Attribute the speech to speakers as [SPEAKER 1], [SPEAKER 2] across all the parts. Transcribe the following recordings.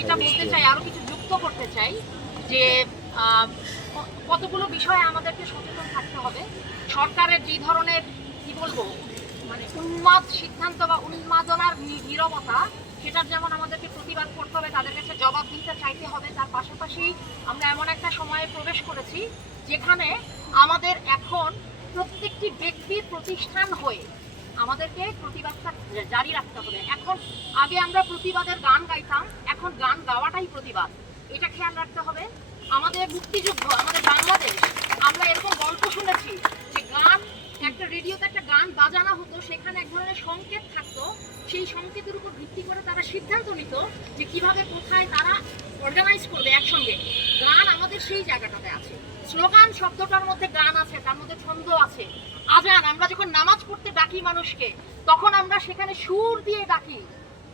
[SPEAKER 1] এটা বলতে চাই, আরও কিছু যুক্ত করতে চাই যে কতগুলো বিষয়ে আমাদেরকে সচেতন থাকতে হবে? সরকারের যে ধরনের, কি বলব মানে উন্মাদ সিদ্ধান্ত বা উন্মাদনার নিরবতা, সেটার যেমন আমাদেরকে প্রতিবাদ করতে হবে, তাদের কাছে জবাব দিতে চাইতে হবে, তার পাশাপাশি আমরা এমন একটা সময়ে প্রবেশ করেছি যেখানে আমাদের এখন প্রত্যেকটি ব্যক্তির প্রতিষ্ঠান হয়ে আমাদেরকে প্রতিবাদটা জারি রাখতে হবে। এখন আগে আমরা প্রতিবাদের গান গাইতাম এখন গান গাওয়াটাই প্রতিবাদ। এটা খেয়াল রাখতে হবে। আমাদের মুক্তিযুদ্ধ, আমাদের বাংলাদেশ, আমরা এরকম গল্প শুনেছি যে গান, একটা রেডিওতে একটা গান বাজানো হতো, সেখানে এক ধরনের সংকেত থাকতো। সেই সংকেতের উপর ভিত্তি করে তারা সিদ্ধান্ত নিত যে কীভাবে, কোথায় তারা অর্গানাইজ করবে একসঙ্গে। গান আমাদের সেই জায়গাটাতে আছে। স্লোগান শব্দটার মধ্যে গান আছে, তার মধ্যে ছন্দ আছে। আজান, আমরা যখন নামাজ পড়তে ডাকি মানুষকে, তখন আমরা সেখানে সুর দিয়ে ডাকি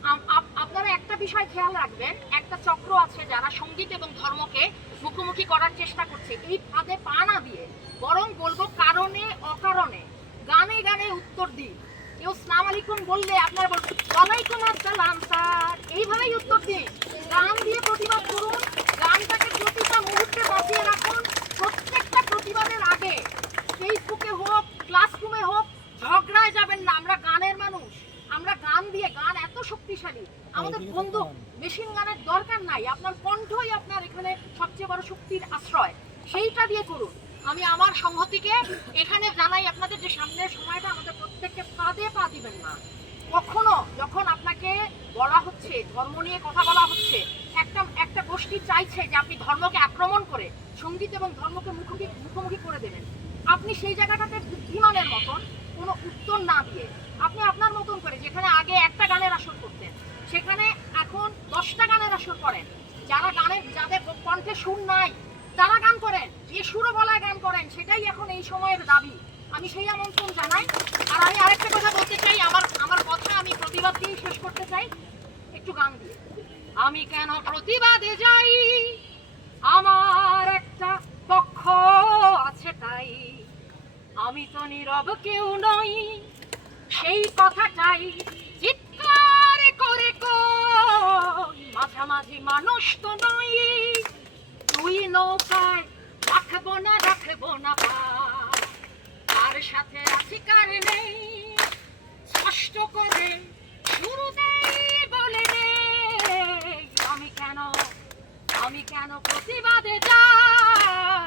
[SPEAKER 1] আম- আপ- আপনারা একটা বিষয় খেয়াল রাখবেন, একটা চক্র আছে যারা সংগীত এবং ধর্মকে মুখোমুখি করার চেষ্টা করছে। এই ফাঁদে পা না দিয়ে, বরং বলব কারণে, অকারণে, গানে গানে উত্তর দিন। কেউ সালাম আলাইকুম বললে আপনার ওয়ালাইকুম আসসালাম স্যার। এইভাবেই উত্তর দিন। গান দিয়ে প্রতিবাদ করুন, গানটাকে প্রতিটা মুহূর্তে বাঁচিয়ে রাখুন। প্রত্যেকটা প্রতিবাদের আগে ফেসবুকে হোক, ক্লাসরুমে হোক, ঝগড়ায় যাবেন না। আমরা গানের মানুষ। আমরা গান দিয়ে, গান এত শক্তিশালী। আমাদের বন্দুক মেশিন গানের দরকার নাই। আপনার কণ্ঠই আপনার এখানে সবচেয়ে বড় শক্তির আশ্রয়। সেইটা দিয়ে করুন। আমি আমার সংহতিকে এখানে জানাই আপনাদের যে সামনের সময়টা আমাদের প্রত্যেককে পাদে পা দিবেন না। কখনো যখন আপনাকে বলা হচ্ছে ধর্ম নিয়ে কথা বলা হচ্ছে একটা একটা গোষ্ঠী চাইছে যে আপনি ধর্মকে আক্রমণ করে সংগীত এবং ধর্মকে মুখোমুখি মুখোমুখি করে দেবেন আপনি সেই জায়গাটাতে বুদ্ধিমানের মতন কোনো উত্তর না দিয়ে আপনি আপনার মতন করে যেখানে আগে একটা করতেন সেখানে এখন দশটা গানের আসর করেন যারা গানের যাদের কণ্ঠে সুর নাই, তারা গান করেন। যে সুরো বলায় গান করেন, সেটাই এখন এই সময়ের দাবি। আমি সেই আমন্ত্রণ জানাই। আর আমি আরেকটা কথা বলতে চাই, আমার আমার কথা আমি প্রতিবাদ দিয়ে শেষ করতে চাই। একটু গান দিয়ে আমি কেন প্রতিবাদে যাই? আমার একটা পক্ষ আছে তাই। আমি তো নীরব কেউ নই, সেই কথাটাই মানুষ তো তুই নৌকায় রাখব না রাখব না তার সাথে আছি নেই? স্পষ্ট করে শুরু বলে আমি কেন আমি কেন প্রতিবাদে যাই?